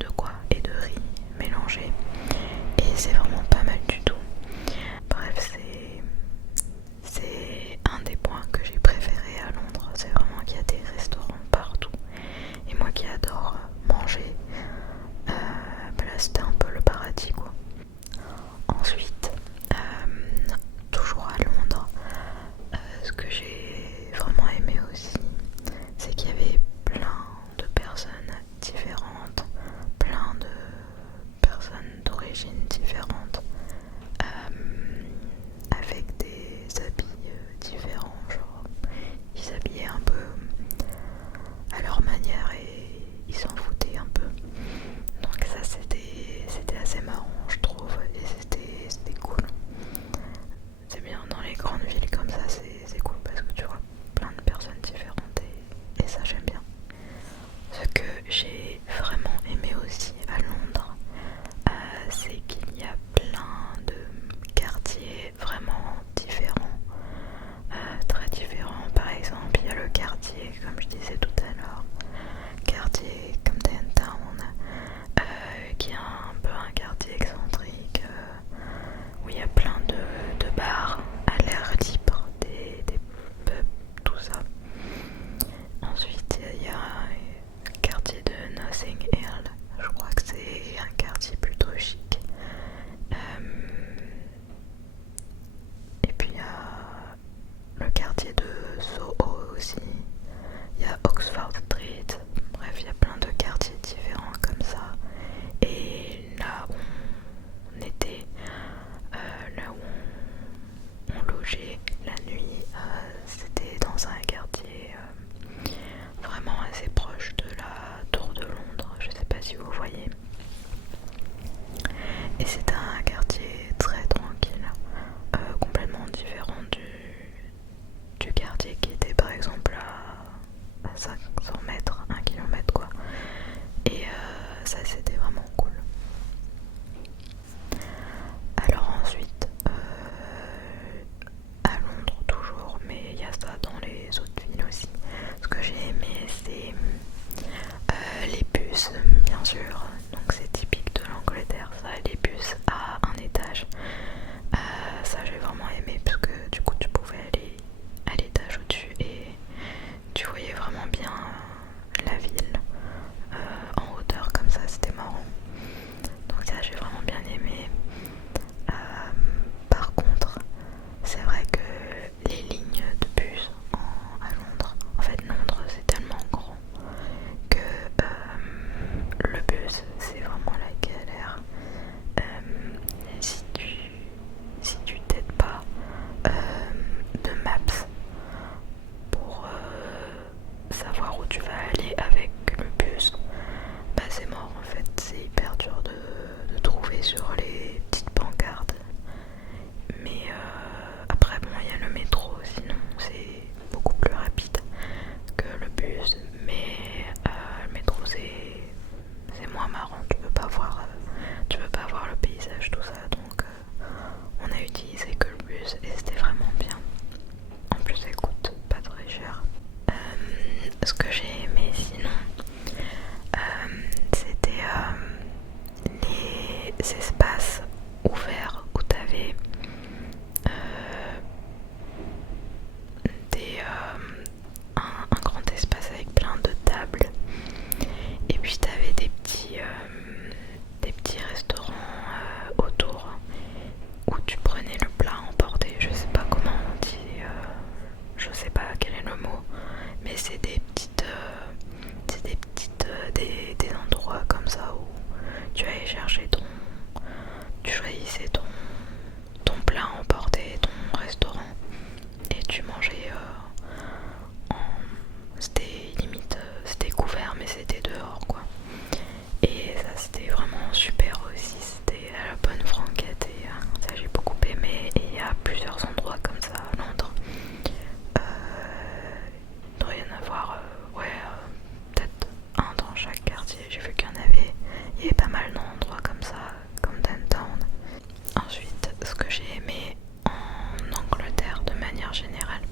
de quoi et de riz mélangé. Et c'est vraiment pas mal du tout. Bref, c'est un des points que j'ai préféré à Londres. C'est vraiment qu'il y a des restaurants partout. Et moi qui adore manger, bah là c'était un peu le paradis quoi. Ensuite, toujours à Londres, ce que j'ai vraiment aimé aussi, c'est qu'il y avait plein de personnes différentes, plein de personnes d'origine différentes, avec des habits différents, genre ils s'habillaient un peu à leur manière et ils s'en foutaient un peu. Donc ça c'était assez marrant je trouve et c'était cool. C'est bien dans les grandes villes comme ça, c'est cool parce que tu vois plein de personnes différentes et ça j'aime bien. Ce que j'ai vraiment aimé aussi à Londres, c'est qu'il y a plein de quartiers vraiment différents, très différents. Par exemple, il y a le quartier, comme je disais tout à l'heure, quartier Camden Town, qui est un peu un quartier excentrique, où il y a plein de bars à l'air libre, des pubs, tout ça. Ensuite, il y a le quartier de Notting Hill, je crois que c'est un quartier plutôt chic. Et puis il y a le quartier de Soho aussi, il y a Oxford Street, bref, il y a plein de quartiers différents comme ça. Et là où on était, là où on logeait la nuit, c'était dans un quartier vraiment assez proche de la Tour de Londres, je sais pas si vous voyez. Et c'était un quartier très tranquille, complètement différent du quartier qui était par exemple à 500 mètres, 1 km quoi. Et ça c'était vraiment cool. Alors ensuite, à Londres toujours, mais il y a ça dans les autres villes aussi. Ce que j'ai aimé c'est les bus, bien sûr, donc c'est typique de l'Angleterre ça, les bus à un étage. Ça j'ai vraiment aimé parce que du coup tu pouvais aller à l'étage au-dessus et tu voyais vraiment bien la ville en hauteur comme ça, c'était marrant. Donc ça j'ai vraiment bien aimé. Par contre, c'est vrai que les lignes de bus à Londres, en fait Londres c'est tellement grand que le bus c'est vraiment la galère. Si tu t'aides pas de maps pour savoir où tu vas aller avec le bus, bah c'est mort en fait, c'est hyper dur de trouver sur les petites pancartes. Mais après bon il y a le métro, sinon c'est beaucoup plus rapide que le bus, mais le métro c'est moins marrant, tu peux pas voir le paysage tout ça, donc on a utilisé que le bus et c'était vraiment bien. En plus ça coûte pas très cher. Ce que j'ai aimé sinon, c'était les espaces ouverts où t'avais un grand espace avec plein de tables et puis t'avais des petits restaurants autour où tu prenais le plat emporté, je sais pas comment on dit, je sais pas quel est le mot, mais c'est des endroits comme ça où tu allais chercher tu choisissais ton plat emporté, ton restaurant et tu mangeais c'était limite, c'était couvert mais c'était dehors quoi. Et ça c'était vraiment super aussi, c'était à la bonne franquette et ça j'ai beaucoup aimé. Et il y a plusieurs endroits comme ça à Londres. Il doit y en avoir peut-être un dans chaque quartier, j'ai vu qu'il y en avait. Il y avait pas mal d'endroits comme ça, comme downtown. Ensuite, ce que j'ai aimé en Angleterre de manière générale,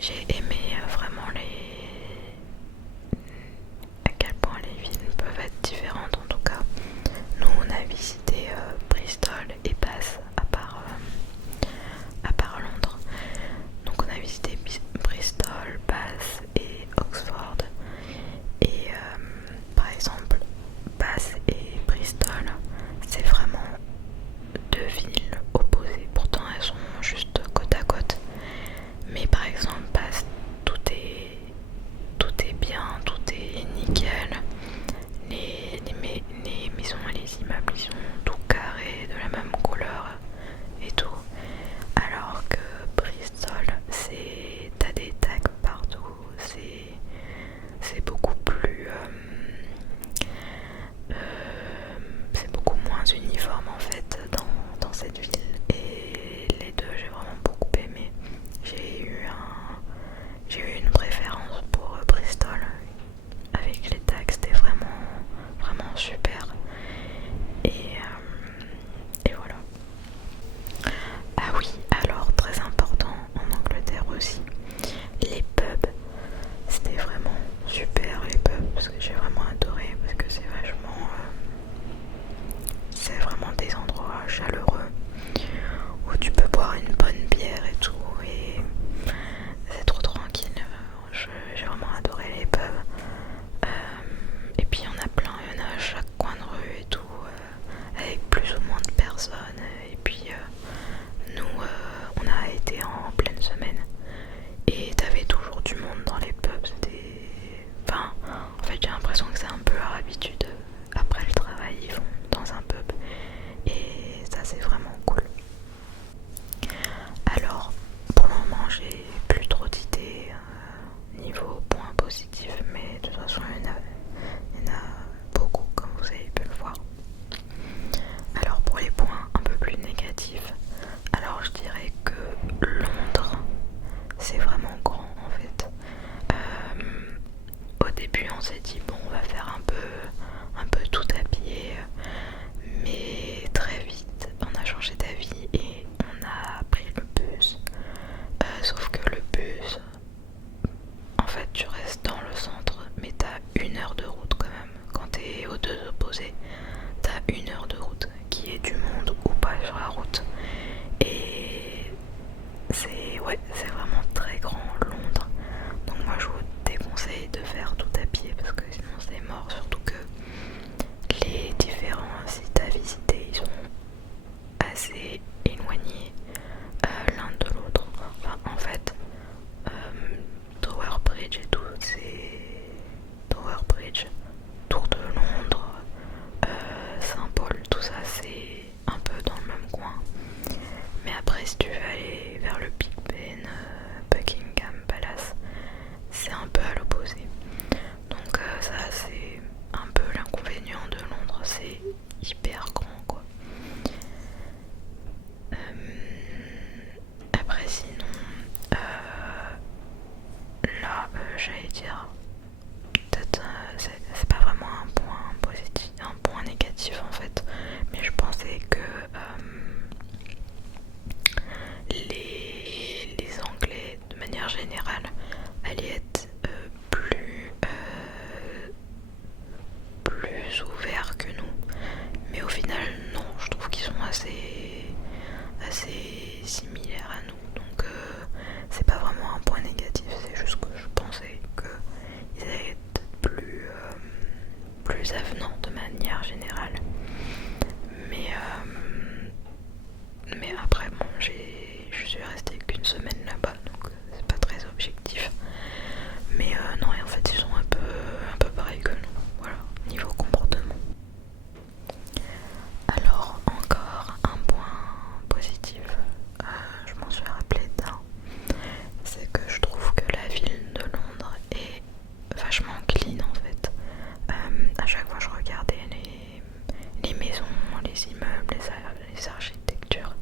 j'ai aimé vraiment à quel point les villes peuvent être différentes hyper grand quoi. Après sinon, là j'allais dire, peut-être c'est pas vraiment un point positif, un point négatif en fait, mais je pensais que les Anglais de manière générale allaient être plus ouverts que nous, mais au final non, je trouve qu'ils sont assez similaires à nous, donc c'est pas vraiment un point négatif, c'est juste que je pensais qu'ils allaient être plus avenants de manière générale, mais après bon, je suis restée qu'une semaine là-bas, donc c'est pas très objectif, mais non, et en fait ils sont un peu pareils que nous, voilà, niveau comportement. Alors encore un point positif, je m'en suis rappelé d'un, c'est que je trouve que la ville de Londres est vachement clean en fait. À chaque fois je regardais les maisons, les immeubles, les architectures,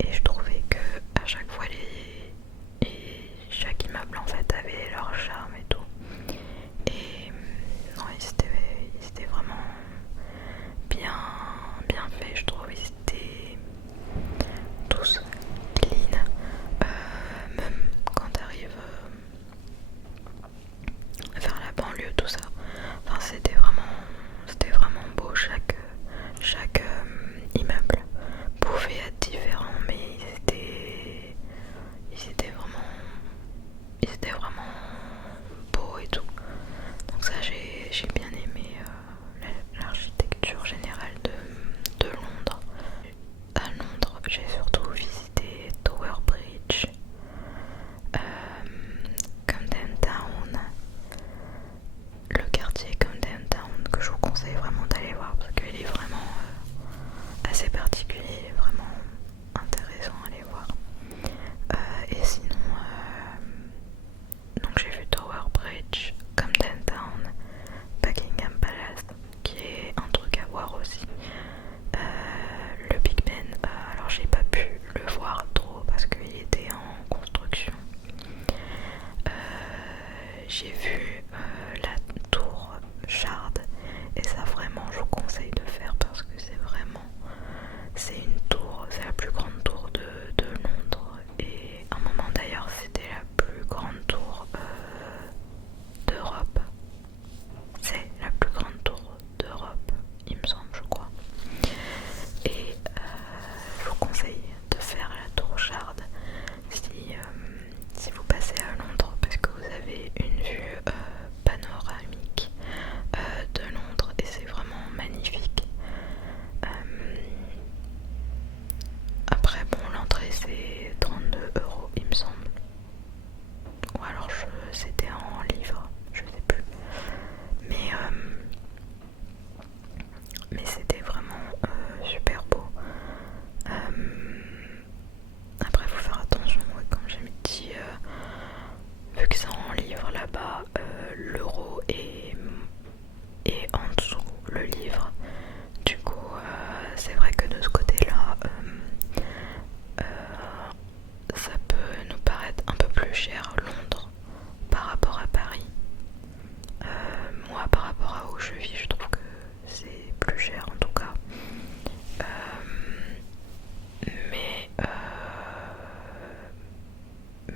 et je trouvais que à chaque fois chaque immeuble en fait avait leur charme et tout. Et non, ils étaient vraiment bien faits, je trouve. Ils étaient tous clean. Même quand t'arrives vers la banlieue, tout ça. Enfin, c'était vraiment beau. Chaque immeuble pouvait être différent, mais ils étaient vraiment beaux et tout. Donc ça, j'ai bien aimé l'architecture générale de Londres. À Londres, j'ai surtout visité Tower Bridge, Camden Town, le quartier Camden Town que je vous conseille vraiment d'aller voir parce qu'il est vraiment assez particulier, il est vraiment intéressant à aller voir. Et sinon, donc j'ai vu Tower Bridge, Camden Town, Buckingham Palace, qui est un truc à voir aussi. Le Big Ben, alors j'ai pas pu le voir trop parce qu'il était en construction. J'ai vu la tour Shard et ça vraiment je vous conseille de faire parce que c'est une tour, c'est la plus grande tour de Londres, et à un moment d'ailleurs c'était la plus grande tour d'Europe. C'est la plus grande tour d'Europe, il me semble, je crois. Et je vous conseille de faire la tour Shard si vous passez à Londres parce que vous avez une vue panoramique de Londres et c'est vraiment magnifique. Après bon, l'entrée c'est 32 € il me semble, ou alors c'était en livres, je sais plus, mais c'était vraiment super beau. Après faut faire attention, ouais, comme j'ai dit, vu que c'est en livre là-bas, l'euro est en dessous le livre. Du coup, c'est vrai que de ce côté-là, ça peut nous paraître un peu plus cher Londres par rapport à Paris. Moi, par rapport à où je vis, je trouve que c'est plus cher en tout cas.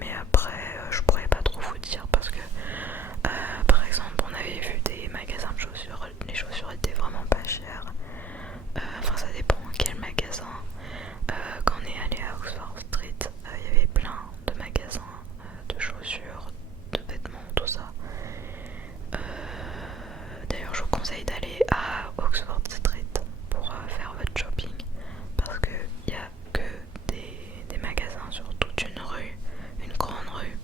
Mais après, je pourrais pas trop vous dire parce que par exemple, on avait vu des magasins de chaussures, les chaussures étaient vraiment pas chères. Enfin, ça dépend quel magasin. Quand on est allé à Oxford Street, il y avait plein de magasins de chaussures, de vêtements, tout ça. D'ailleurs, je vous conseille d'aller à Oxford Street pour faire votre shopping parce qu'il n'y a que des magasins sur toute une rue, une grande rue.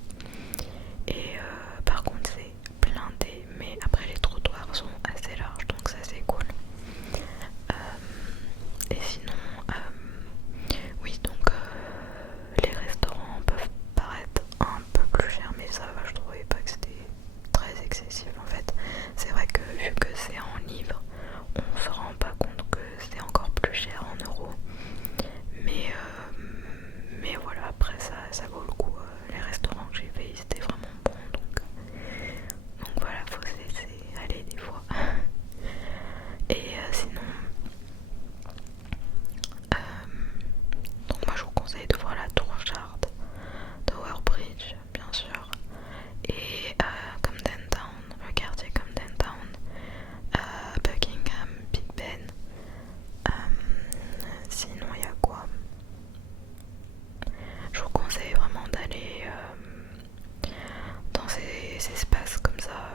Et par contre, c'est blindé, mais après les trottoirs sont assez larges, donc ça c'est cool. Et sinon, oui, donc les restaurants peuvent paraître un peu plus chers, mais ça va, je trouvais pas que c'était très excessif en fait. C'est vrai que vu que c'est en livre, on se rend pas compte que Et sinon, donc moi je vous conseille de voir la Tour Shard, Tower Bridge bien sûr, et Camden Town, le quartier Camden Town, Buckingham, Big Ben. Sinon il y a quoi? Je vous conseille vraiment d'aller dans ces espaces comme ça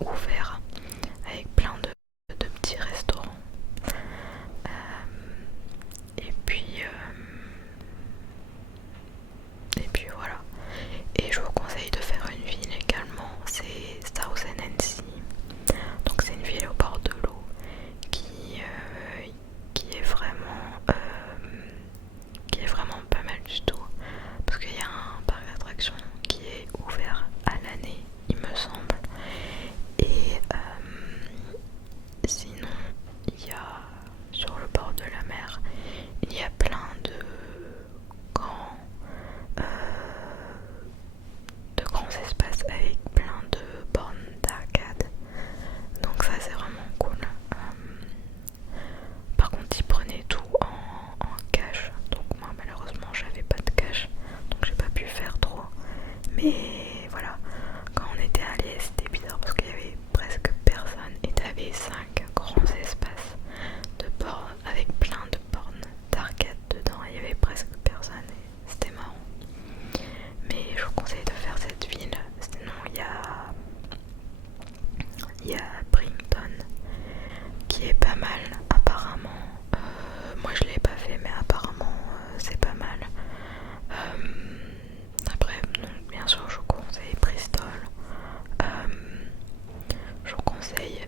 ouverts avec plein de petits restaurants. Et puis voilà. Et je vous conseille de faire une ville également, c'est Southend-on-Sea. Donc c'est une ville au bord de l'eau qui est vraiment pas mal du tout. Parce qu'il y a un parc d'attractions qui est ouvert à l'année, il me semble. Et sinon, il y a sur le bord de la mer, il y a plein grands, euh, de grands espaces avec plein de bornes d'arcade. Donc ça c'est vraiment cool. Par contre ils prenaient tout en cash. Donc moi malheureusement j'avais pas de cash. Donc j'ai pas pu faire trop. Mais voilà, quand on était allé c'était bizarre parce qu'il y avait presque personne. Et t'avais 5 grands espaces de bornes avec plein de bornes d'arcade dedans. Il y avait presque personne et c'était marrant. Mais je vous conseille de faire cette ville. Sinon il y a Brington qui est pas mal apparemment. Moi je l'ai pas fait mais apparemment c'est pas mal. Après donc, bien sûr je vous conseille Bristol. Je vous conseille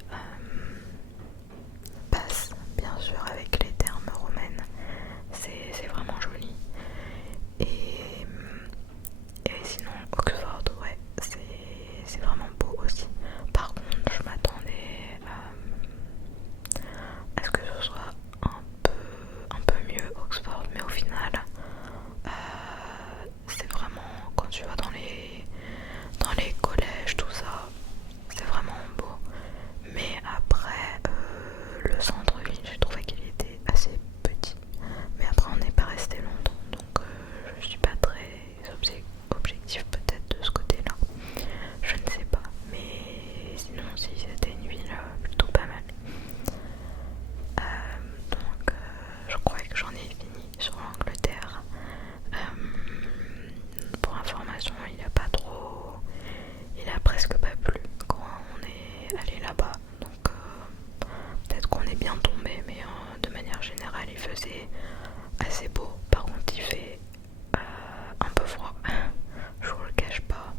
Bath bien sûr avec les thermes romaines. C'est vraiment joli. Et sinon Oxford, ouais, c'est vraiment beau aussi. Par contre, je m'attendais à ce que ce soit un peu mieux Oxford, mais au final, c'est vraiment quand tu vas dans les collèges, tout ça, c'est vraiment beau. Mais après, le centre-ville, j'ai trouvé qu'il était assez petit. Mais après, on n'est pas resté longtemps, donc je suis pas très objectif peut-être de ce côté-là. Je ne sais pas, mais sinon, si c'était une ville plutôt pas mal. Je crois que j'en ai fini sur l'Angleterre. Pour information, il a presque pas plu quand on est allé là-bas. Donc peut-être qu'on est bien tombé, mais de manière générale, il faisait assez beau. Par contre, il fait un peu froid. Je vous le cache pas.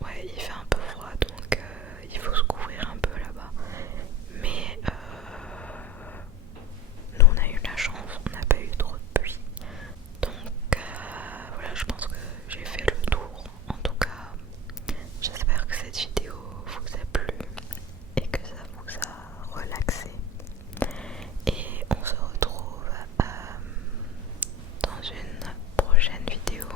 Ouais, il fait un peu froid, donc il faut se couvrir un peu là-bas. Mais nous, on a eu la chance, on n'a pas eu trop de pluie. Donc voilà, je pense que j'ai fait le tour. En tout cas, j'espère que cette vidéo vous a plu et que ça vous a relaxé. Et on se retrouve dans une prochaine vidéo